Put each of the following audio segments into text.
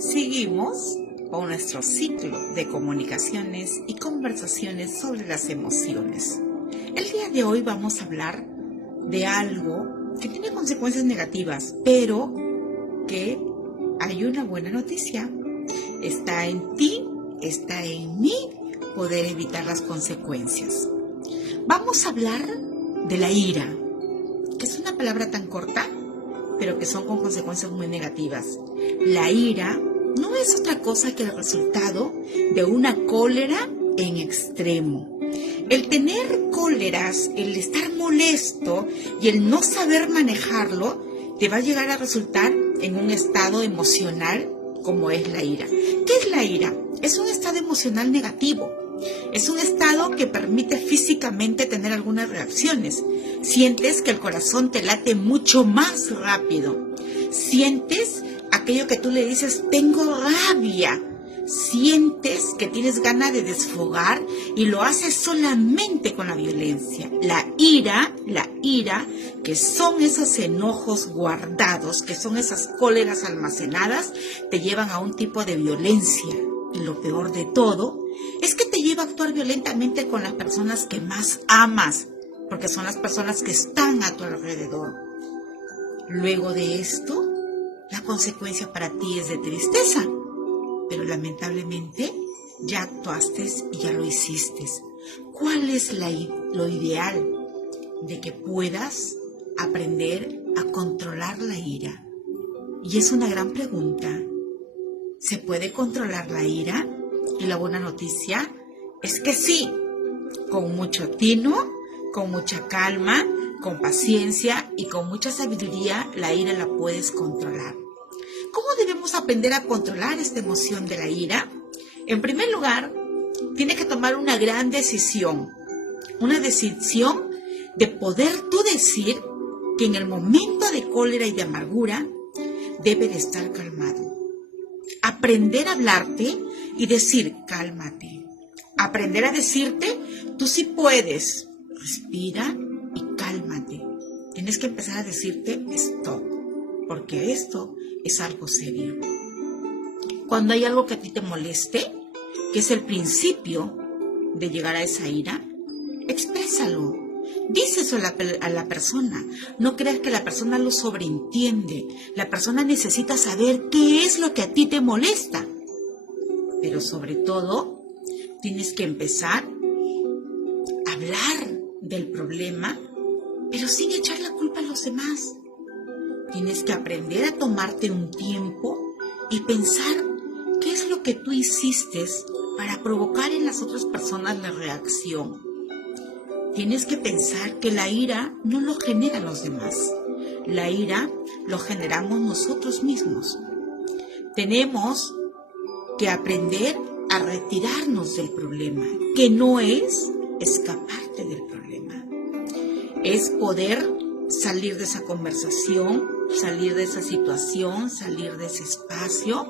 Seguimos con nuestro ciclo de comunicaciones y conversaciones sobre las emociones. El día de hoy vamos a hablar de algo que tiene consecuencias negativas, pero que hay una buena noticia. Está en ti, está en mí poder evitar las consecuencias. Vamos a hablar de la ira, que es una palabra tan corta, pero que son con consecuencias muy negativas. La ira no es otra cosa que el resultado de una cólera en extremo. El tener cóleras, el estar molesto y el no saber manejarlo, te va a llegar a resultar en un estado emocional como es la ira. ¿Qué es la ira? Es un estado emocional negativo. Es un estado que permite físicamente tener algunas reacciones. Sientes que el corazón te late mucho más rápido. Sientes aquello que tú le dices, tengo rabia. Sientes que tienes ganas de desfogar y lo haces solamente con la violencia. La ira, que son esos enojos guardados, que son esas cóleras almacenadas, te llevan a un tipo de violencia. Y lo peor de todo es que te lleva a actuar violentamente con las personas que más amas, porque son las personas que están a tu alrededor. Luego de esto, la consecuencia para ti es de tristeza, pero lamentablemente ya actuaste y ya lo hiciste. ¿Cuál es lo ideal? De que puedas aprender a controlar la ira. Y es una gran pregunta. ¿Se puede controlar la ira? Y la buena noticia es que sí, con mucho tino, con mucha calma, con paciencia y con mucha sabiduría, la ira la puedes controlar. ¿Cómo debemos aprender a controlar esta emoción de la ira? En primer lugar, tienes que tomar una gran decisión. Una decisión de poder tú decir que en el momento de cólera y de amargura debe de estar calmado. Aprender a hablarte y decir, cálmate. Aprender a decirte, tú sí puedes. Respira y cálmate. Tienes que empezar a decirte stop, porque esto es algo serio. Cuando hay algo que a ti te moleste, que es el principio de llegar a esa ira, exprésalo. Díselo a la persona. No creas que la persona lo sobreentiende. La persona necesita saber qué es lo que a ti te molesta. Pero sobre todo, tienes que empezar a hablar del problema, pero sin echar la culpa a los demás. Tienes que aprender a tomarte un tiempo y pensar qué es lo que tú hiciste para provocar en las otras personas la reacción. Tienes que pensar que la ira no lo generan los demás. La ira lo generamos nosotros mismos. Tenemos que aprender a retirarnos del problema, que no es escaparte del problema. Es poder salir de esa conversación, salir de esa situación, salir de ese espacio,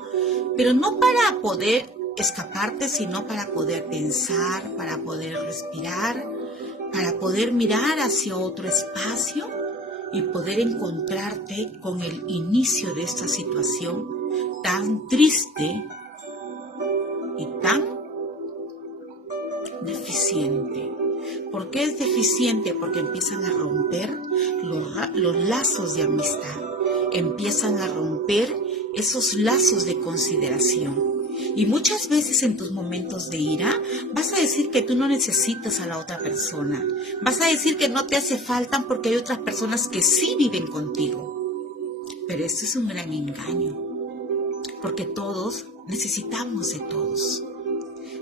pero no para poder escaparte, sino para poder pensar, para poder respirar, para poder mirar hacia otro espacio y poder encontrarte con el inicio de esta situación tan triste y tan deficiente. ¿Por qué es deficiente? Porque empiezan a romper los lazos de amistad, empiezan a romper esos lazos de consideración. Y muchas veces en tus momentos de ira vas a decir que tú no necesitas a la otra persona. Vas a decir que no te hace falta porque hay otras personas que sí viven contigo. Pero esto es un gran engaño, porque todos necesitamos de todos.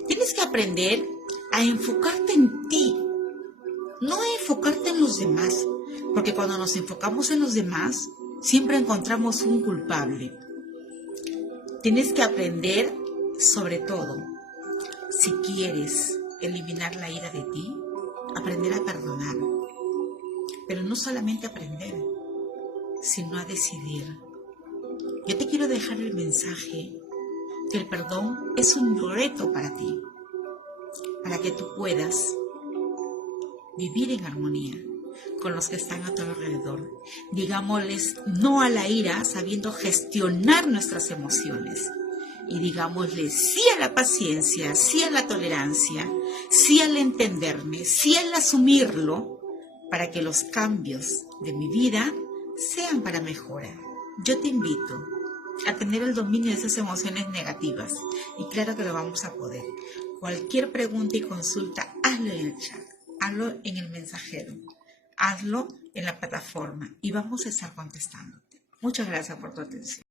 Tienes que aprender a enfocarte en ti, no a enfocarte en los demás, porque cuando nos enfocamos en los demás, siempre encontramos un culpable. Tienes que aprender, sobre todo, si quieres eliminar la ira de ti, aprender a perdonar. Pero no solamente aprender, sino a decidir. Yo te quiero dejar el mensaje que el perdón es un reto para ti, para que tú puedas vivir en armonía con los que están a tu alrededor. Digámosles no a la ira, sabiendo gestionar nuestras emociones. y digámosle sí a la paciencia, sí a la tolerancia, sí al entenderme, sí al asumirlo, para que los cambios de mi vida sean para mejora. Yo te invito a tener el dominio de esas emociones negativas y claro que lo vamos a poder. Cualquier pregunta y consulta, hazlo en el chat, hazlo en el mensajero, hazlo en la plataforma y vamos a estar contestándote. Muchas gracias por tu atención.